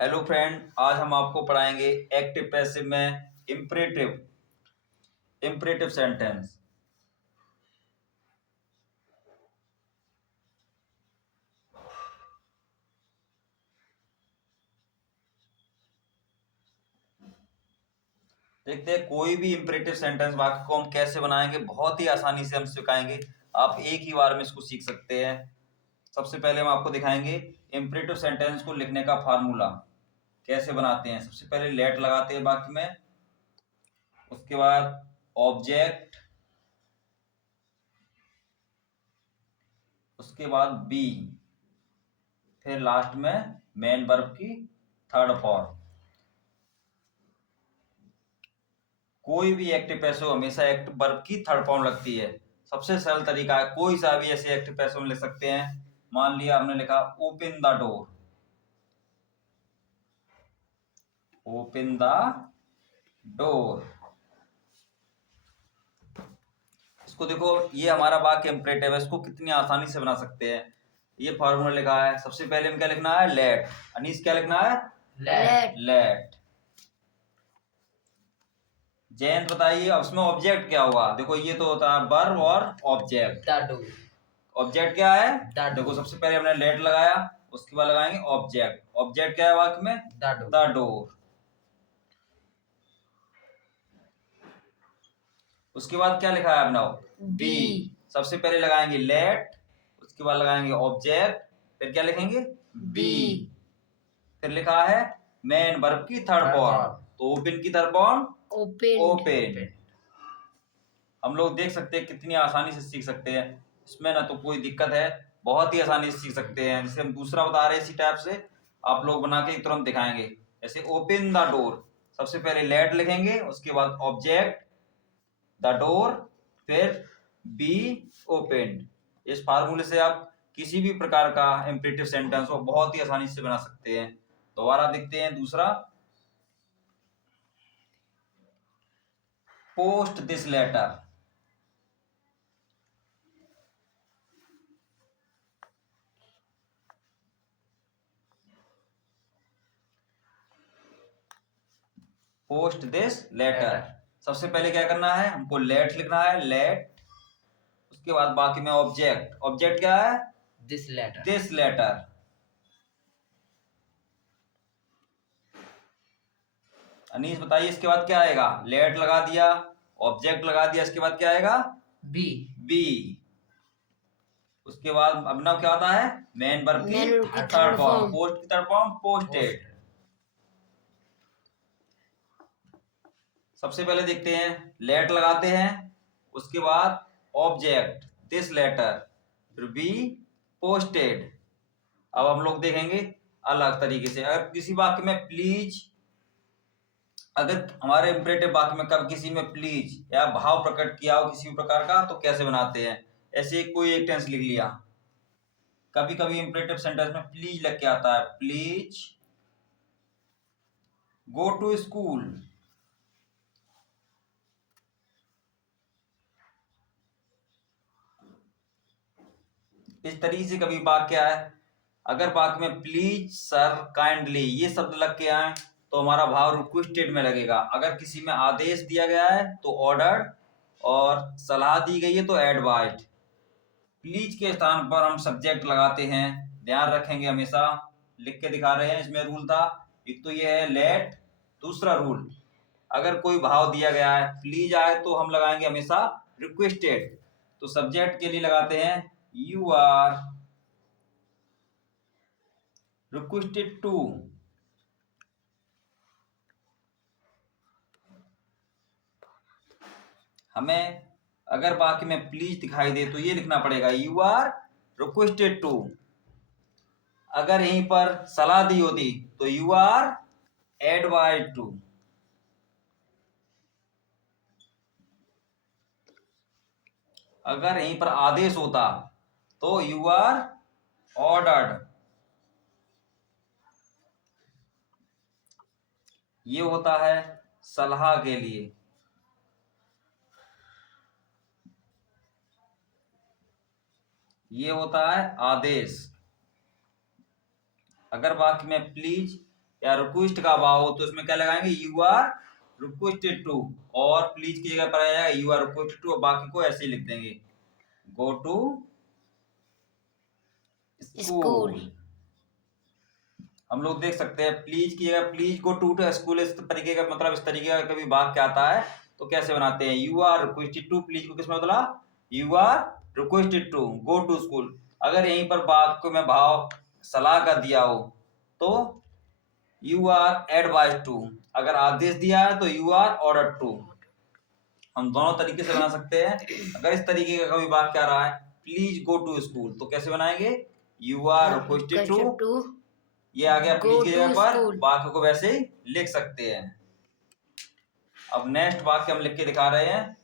Hello friend, आज हम आपको पढ़ाएंगे एक्टिव पैसिव में इम्परेटिव इम्परेटिव सेंटेंस। देखते हैं कोई भी इम्परेटिव सेंटेंस वाक्य को हम कैसे बनाएंगे। बहुत ही आसानी से हम सिखाएंगे, आप एक ही बार में इसको सीख सकते हैं। सबसे पहले हम आपको दिखाएंगे इम्परेटिव सेंटेंस को लिखने का फार्मूला कैसे बनाते हैं। सबसे पहले लेट लगाते हैं वाक्य में, उसके बाद ऑब्जेक्ट, उसके बाद बी, फिर लास्ट में मेन वर्ब की थर्ड फॉर्म। कोई भी एक्टिव पैसिव हमेशा एक्टिव वर्ब की थर्ड फॉर्म लगती है। सबसे सरल तरीका है, कोई सा भी ऐसे एक्टिव पैसिव में लिख सकते हैं। मान लिया हमने लिखा open the door, open the door. इसको देखो, ये हमारा वाक्य इम्परेटिव है, इसको कितनी आसानी से बना सकते हैं। ये फॉर्मूला लिखा है। सबसे पहले हम क्या लिखना है, लेट। अनीस क्या लिखना है, लेट। जयंत बताइए अब उसमें ऑब्जेक्ट क्या होगा। देखो ये तो होता है वर्ब और ऑब्जेक्ट। ऑब्जेक्ट क्या है, देखो सबसे पहले हमने लेट लगाया, उसके बाद लगाएंगे ऑब्जेक्ट। ऑब्जेक्ट क्या है वाक्य में, द डोर। उसके बाद क्या लिखा है अपना, बी। सबसे पहले लगाएंगे लेट, उसके बाद लगाएंगे ऑब्जेक्ट, फिर क्या लिखेंगे, बी। फिर लिखा है मेन वर्ब की थर्ड फॉर्म, तो ओपन की थर्ड फॉर्म ओपन। हम लोग देख सकते हैं कितनी आसानी से सीख सकते हैं, इसमें ना तो कोई दिक्कत है, बहुत ही आसानी से सीख सकते हैं। जैसे हम दूसरा बता रहे हैं इसी टाइप से आप लोग बना के तुरंत दिखाएंगे। जैसे ओपन द डोर, सबसे पहले लेट लिखेंगे, उसके बाद ऑब्जेक्ट द डोर, फिर बी ओपन। इस फार्मूले से आप किसी भी प्रकार का इम्परेटिव सेंटेंस को बहुत ही आसानी से बना सकते हैं। दोबारा देखते हैं दूसरा, post this letter. Post this letter. सबसे पहले क्या करना है, हमको लेट लिखना है, लेट। उसके बाद बाकी में ऑब्जेक्ट। ऑब्जेक्ट क्या है, दिस लेटर। अनीस बताइए इसके बाद क्या आएगा, लेट लगा दिया, ऑब्जेक्ट लगा दिया, इसके बाद क्या आएगा, बी। उसके बाद अभिनव क्या आता है, मेन वर्ब की थर्ड फॉर्म, पोस्ट की थर्ड फॉर्म पोस्टेड। सबसे पहले देखते हैं, लेट लगाते हैं, उसके बाद ऑब्जेक्ट दिस लेटर, फिर बी पोस्टेड। अब हम लोग देखेंगे अलग तरीके से। अगर किसी वाक्य में प्लीज, अगर हमारे इंपरेटिव वाक्य में कब किसी में प्लीज या भाव प्रकट किया हो किसी भी प्रकार का, तो कैसे बनाते हैं। ऐसे कोई एक टेंस लिख लिया, कभी कभी इंपरेटिव सेंटेंस में प्लीज लग के आता है, प्लीज गो टू स्कूल। इस तरीके से कभी वाक्य है, अगर वाक्य में प्लीज सर काइंडली ये शब्द लग के आए तो हमारा भाव रिक्वेस्टेड में लगेगा। अगर किसी में आदेश दिया गया है तो ऑर्डर्ड, और सलाह दी गई है तो एडवाइज्ड। प्लीज के स्थान पर हम सब्जेक्ट लगाते हैं, ध्यान रखेंगे हमेशा। लिख के दिखा रहे हैं, इसमें रूल था, एक तो ये है लेट। दूसरा रूल, अगर कोई भाव दिया गया है, प्लीज आए तो हम लगाएंगे हमेशा रिक्वेस्टेड। तो सब्जेक्ट के लिए लगाते हैं यू आर रिक्वेस्टेड टू। हमें अगर वाक्य में प्लीज दिखाई दे तो ये लिखना पड़ेगा यू आर रिक्वेस्टेड टू। अगर यहीं पर सलाह दी होती तो यू आर एडवाइज्ड टू। अगर यहीं पर आदेश होता तो यू आर ऑर्डर्ड। ये होता है सलाह के लिए, ये होता है आदेश। अगर वाक्य में प्लीज या रिक्वेस्ट का अभाव हो तो इसमें क्या लगाएंगे, यू आर रिक्वेस्टेड टू, और प्लीज की जगह पर आ जाएगा यू आर रिक्वेस्टेड टू, और बाकी को ऐसे ही लिख देंगे, गो टू स्कूल। हम लोग देख सकते हैं प्लीज की जगह प्लीज गो टू स्कूल, इस तरीके का मतलब इस तरीके का कभी वाक्य आता है तो कैसे बनाते हैं, you are requested to, please को किसमें बदला, you are requested to go to school. अगर यहीं पर वाक्य में भाव सलाह का दिया हो तो यू आर एडवाइज टू, अगर आदेश दिया है तो यू आर ऑर्डर टू। हम दोनों तरीके से बना सकते हैं। अगर इस तरीके का कभी वाक्य आ रहा है प्लीज गो टू स्कूल तो कैसे बनाएंगे, यू आर रिक्वेस्टेड टू, ये आ गया प्लीज की जगह पर, वाक्य को वैसे ही लिख सकते हैं। अब नेक्स्ट वाक्य हम लिख के दिखा रहे हैं,